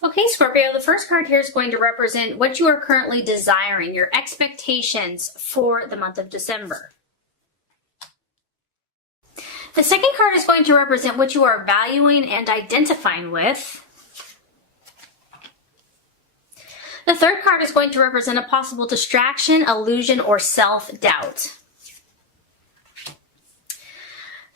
Okay, Scorpio, the first card here is going to represent what you are currently desiring, your expectations for the month of December. The second card is going to represent what you are valuing and identifying with. The third card is going to represent a possible distraction, illusion, or self-doubt.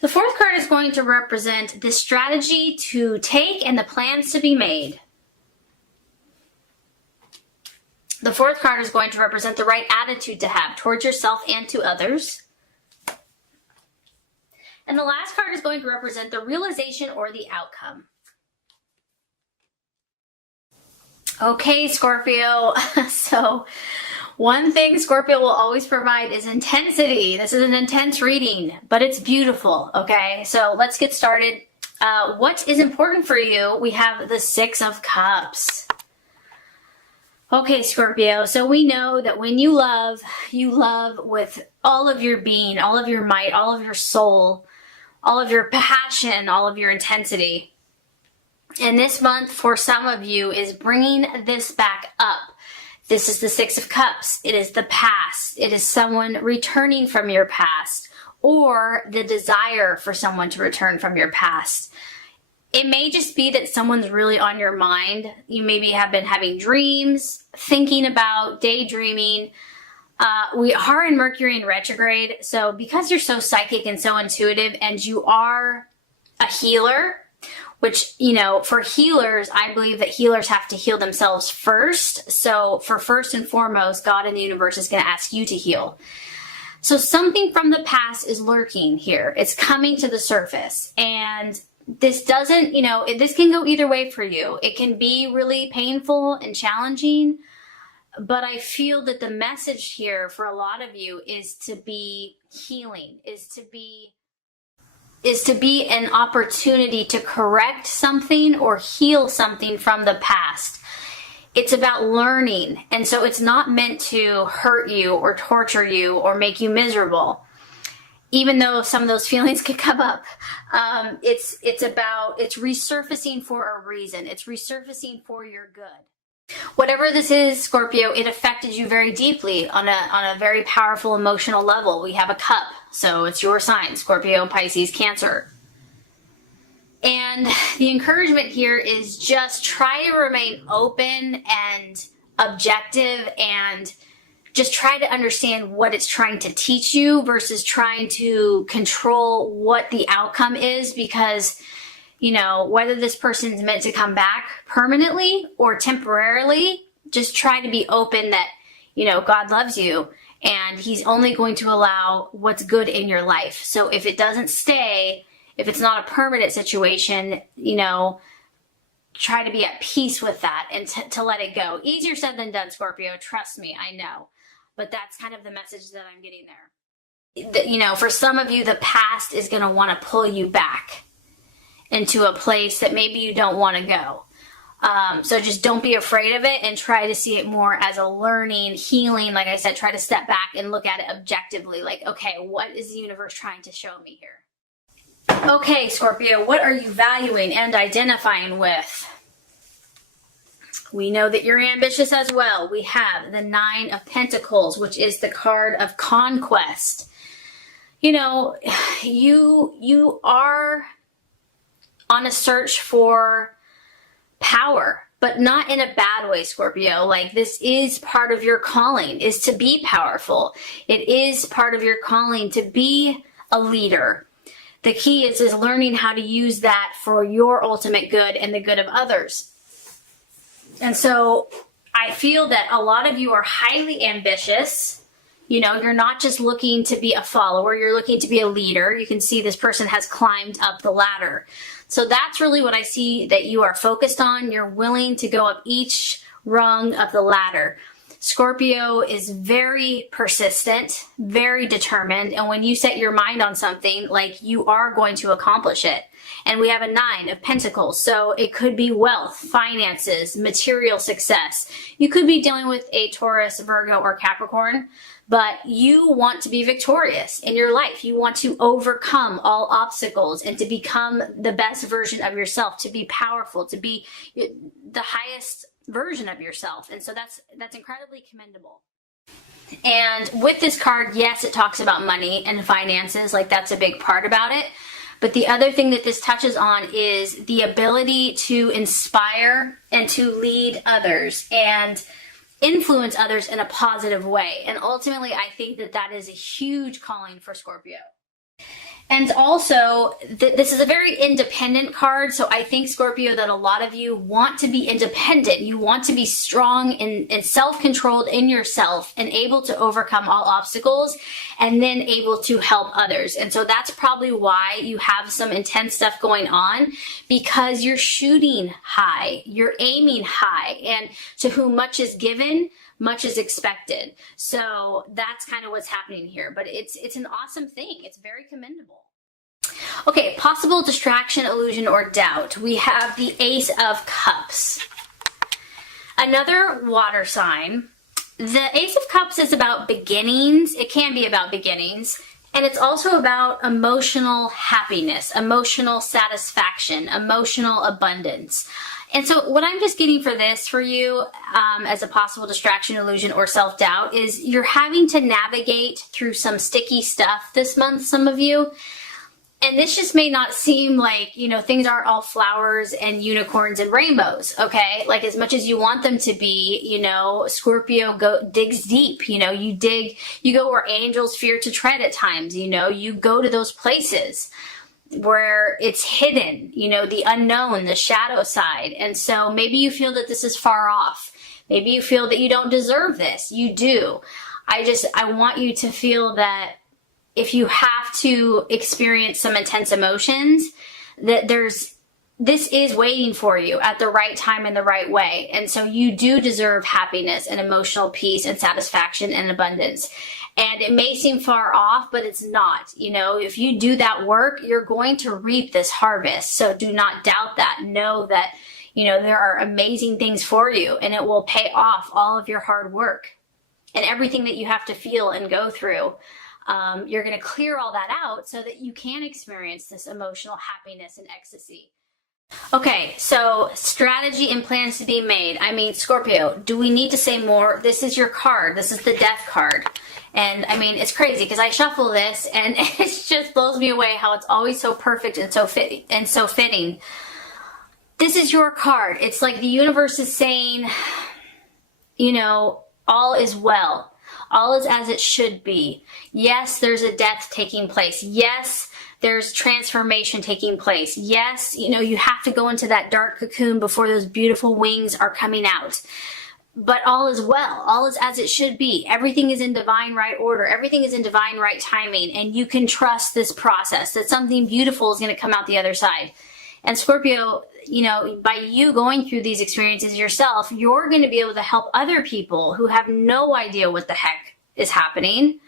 The fourth card is going to represent the strategy to take and the plans to be made. The fourth card is going to represent the right attitude to have towards yourself and to others. And the last card is going to represent the realization or the outcome. Okay, Scorpio. So one thing Scorpio will always provide is intensity. This is an intense reading, but it's beautiful. Okay, so let's get started. What is important for you? We have the Six of Cups. Okay, Scorpio, so we know that when you love with all of your being, all of your might, all of your soul, all of your passion, all of your intensity. And this month, for some of you, is bringing this back up. This is the Six of Cups. It is the past. It is someone returning from your past, or the desire for someone to return from your past. It may just be that someone's really on your mind. You maybe have been having dreams, thinking about, daydreaming. We are in Mercury in retrograde, so because you're so psychic and so intuitive, and you are a healer, which, you know, for healers, I believe that healers have to heal themselves first. So for first and foremost, God and the universe is going to ask you to heal. So something from the past is lurking here. It's coming to the surface, and this doesn't, you know, this can go either way for you. It can be really painful and challenging, but I feel that the message here for a lot of you is to be healing, is to be an opportunity to correct something or heal something from the past. It's about learning, and so it's not meant to hurt you or torture you or make you miserable. Even though some of those feelings could come up, it's resurfacing for a reason. It's resurfacing for your good. Whatever this is, Scorpio, it affected you very deeply on a very powerful emotional level. We have a cup, so it's your sign, Scorpio, Pisces, Cancer. And the encouragement here is just try to remain open and objective, and just try to understand what it's trying to teach you versus trying to control what the outcome is, because, you know, whether this person's meant to come back permanently or temporarily, just try to be open that, you know, God loves you and he's only going to allow what's good in your life. So if it doesn't stay, if it's not a permanent situation, you know, try to be at peace with that and to let it go. Easier said than done, Scorpio. Trust me, I know. But that's kind of the message that I'm getting there. You know, for some of you, the past is going to want to pull you back into a place that maybe you don't want to go. So just don't be afraid of it and try to see it more as a learning, healing. Like I said, try to step back and look at it objectively. Like, okay, what is the universe trying to show me here? Okay, Scorpio, what are you valuing and identifying with? We know that you're ambitious as well. We have the Nine of Pentacles, which is the card of conquest. You know, you are on a search for power, but not in a bad way, Scorpio. Like, this is part of your calling, is to be powerful. It is part of your calling to be a leader. The key is learning how to use that for your ultimate good and the good of others. And so I feel that a lot of you are highly ambitious. You know, you're not just looking to be a follower, you're looking to be a leader. You can see this person has climbed up the ladder. So that's really what I see that you are focused on. You're willing to go up each rung of the ladder. Scorpio is very persistent, very determined, and when you set your mind on something, like, you are going to accomplish it. And we have a 9 of Pentacles, so it could be wealth, finances, material success. You could be dealing with a Taurus, Virgo, or Capricorn, but you want to be victorious in your life. You want to overcome all obstacles and to become the best version of yourself, to be powerful, to be the highest version of yourself. And so that's incredibly commendable. And with this card, yes, it talks about money and finances, like, that's a big part about it. But the other thing that this touches on is the ability to inspire and to lead others and influence others in a positive way. And ultimately, I think that that is a huge calling for Scorpio. And also, this is a very independent card, so I think, Scorpio, that a lot of you want to be independent. You want to be strong and self-controlled in yourself and able to overcome all obstacles and then able to help others. And so that's probably why you have some intense stuff going on, because you're shooting high, you're aiming high, and to whom much is given, much is expected. So that's kind of what's happening here, but it's an awesome thing. It's very commendable. Okay, possible distraction, illusion, or doubt. We have the Ace of Cups. Another water sign. The Ace of Cups is about beginnings. It can be about beginnings. And it's also about emotional happiness, emotional satisfaction, emotional abundance. And so what I'm just getting for this for you as a possible distraction, illusion, or self-doubt is you're having to navigate through some sticky stuff this month, some of you. And this just may not seem like, you know, things aren't all flowers and unicorns and rainbows, okay? Like, as much as you want them to be, you know, Scorpio digs deep, you know, you go where angels fear to tread at times, you know, you go to those places where it's hidden, you know, the unknown, the shadow side. And so maybe you feel that this is far off. Maybe you feel that you don't deserve this. You do. I want you to feel that if you have to experience some intense emotions, that this is waiting for you at the right time in the right way. And so you do deserve happiness and emotional peace and satisfaction and abundance. And it may seem far off, but it's not. You know, if you do that work, you're going to reap this harvest. So do not doubt that. Know that, you know, there are amazing things for you, and it will pay off all of your hard work and everything that you have to feel and go through. You're going to clear all that out so that you can experience this emotional happiness and ecstasy. Okay, so strategy and plans to be made. I mean, Scorpio, do we need to say more? This is your card. This is the Death card. And I mean, it's crazy because I shuffle this and it just blows me away how it's always so perfect and so fitting. This is your card. It's like the universe is saying, you know, all is well. All is as it should be. Yes, there's a death taking place. Yes, there's transformation taking place. Yes, you know, you have to go into that dark cocoon before those beautiful wings are coming out. But all is well. All is as it should be. Everything is in divine right order. Everything is in divine right timing. And you can trust this process, that something beautiful is going to come out the other side. And Scorpio, you know, by you going through these experiences yourself, you're going to be able to help other people who have no idea what the heck is happening.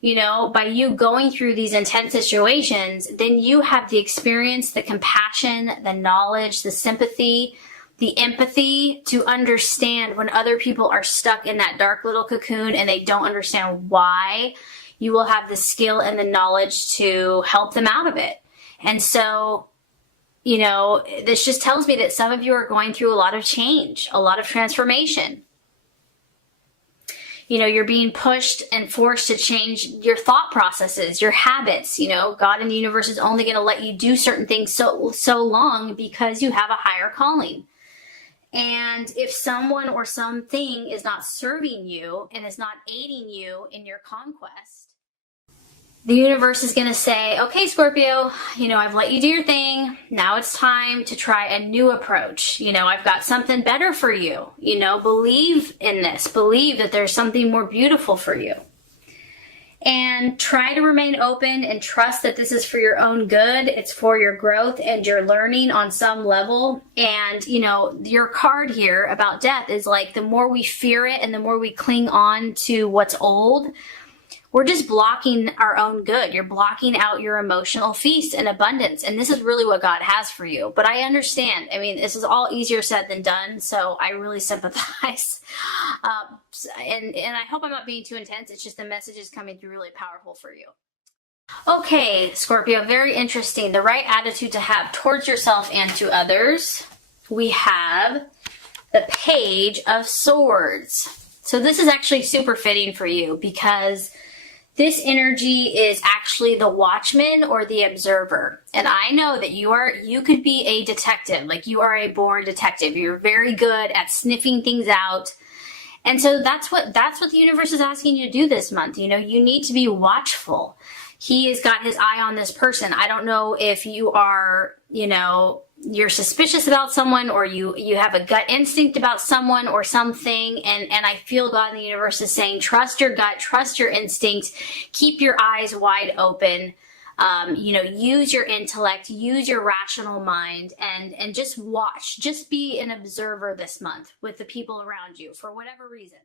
You know, by you going through these intense situations, then you have the experience, the compassion, the knowledge, the sympathy, the empathy to understand when other people are stuck in that dark little cocoon and they don't understand why. You will have the skill and the knowledge to help them out of it. And so, you know, this just tells me that some of you are going through a lot of change, a lot of transformation. You know, you're being pushed and forced to change your thought processes, your habits. You know, God and the universe is only going to let you do certain things so long because you have a higher calling. And if someone or something is not serving you and is not aiding you in your conquest, the universe is going to say, okay, Scorpio, you know, I've let you do your thing. Now it's time to try a new approach. You know, I've got something better for you. You know, believe in this. Believe that there's something more beautiful for you. And try to remain open and trust that this is for your own good. It's for your growth and your learning on some level. And, you know, your card here about death is like the more we fear it and the more we cling on to what's old, we're just blocking our own good. You're blocking out your emotional feast and abundance. And this is really what God has for you. But I understand. I mean, this is all easier said than done. So I really sympathize. And I hope I'm not being too intense. It's just the message is coming through really powerful for you. Okay, Scorpio, very interesting. The right attitude to have towards yourself and to others. We have the Page of Swords. So this is actually super fitting for you because this energy is actually the watchman or the observer. And I know that you could be a detective, like you are a born detective. You're very good at sniffing things out. And so that's what the universe is asking you to do this month. You know, you need to be watchful. He has got his eye on this person. I don't know if you are, you know, you're suspicious about someone or you have a gut instinct about someone or something. And I feel God in the universe is saying, trust your gut, trust your instincts, keep your eyes wide open. You know, use your intellect, use your rational mind, and just watch. Just be an observer this month with the people around you for whatever reason.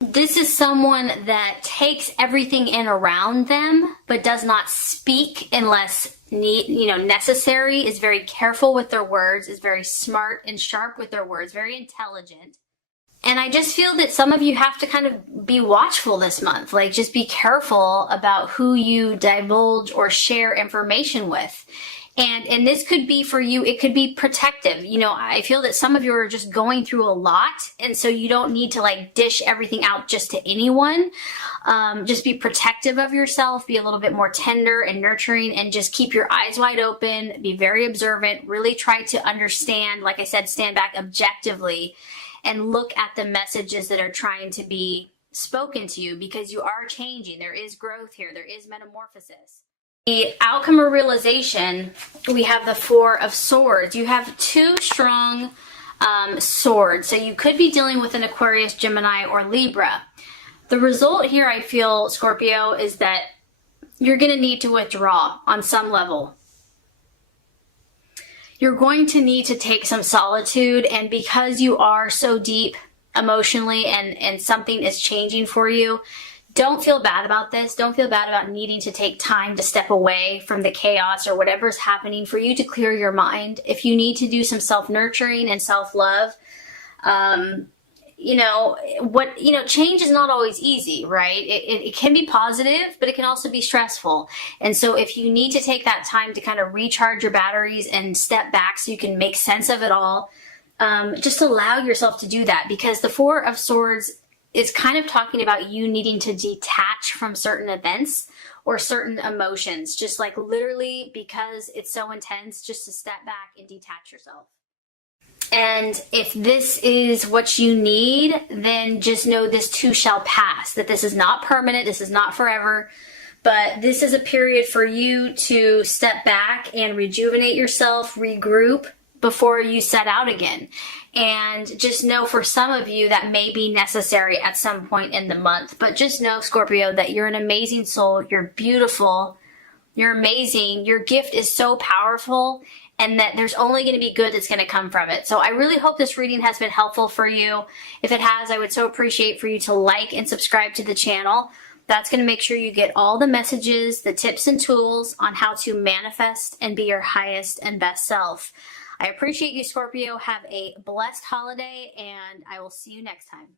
This is someone that takes everything in around them, but does not speak unless necessary, is very careful with their words, is very smart and sharp with their words, very intelligent. And I just feel that some of you have to kind of be watchful this month. Like, just be careful about who you divulge or share information with. And this could be for you, it could be protective. You know, I feel that some of you are just going through a lot. And so you don't need to like dish everything out just to anyone. Just be protective of yourself, be a little bit more tender and nurturing, and just keep your eyes wide open, be very observant, really try to understand, like I said, stand back objectively and look at the messages that are trying to be spoken to you, because you are changing. There is growth here. There is metamorphosis. The outcome or realization, we have the Four of Swords. You have two strong swords. So you could be dealing with an Aquarius, Gemini, or Libra. The result here, I feel, Scorpio, is that you're going to need to withdraw on some level. You're going to need to take some solitude, and because you are so deep emotionally and something is changing for you, don't feel bad about this. Don't feel bad about needing to take time to step away from the chaos or whatever's happening for you to clear your mind. If you need to do some self-nurturing and self-love, change is not always easy, right? It can be positive, but it can also be stressful. And so if you need to take that time to kind of recharge your batteries and step back so you can make sense of it all, just allow yourself to do that, because the Four of Swords is kind of talking about you needing to detach from certain events or certain emotions, just like literally, because it's so intense, just to step back and detach yourself. And if this is what you need, then just know this too shall pass, that this is not permanent, this is not forever, but this is a period for you to step back and rejuvenate yourself, regroup before you set out again. And just know, for some of you, that may be necessary at some point in the month. But just know, Scorpio, that you're an amazing soul. You're beautiful. You're amazing. Your gift is so powerful, and that there's only going to be good that's going to come from it. So I really hope this reading has been helpful for you. If it has, I would so appreciate for you to like and subscribe to the channel. That's going to make sure you get all the messages, the tips and tools on how to manifest and be your highest and best self. I appreciate you, Scorpio. Have a blessed holiday, and I will see you next time.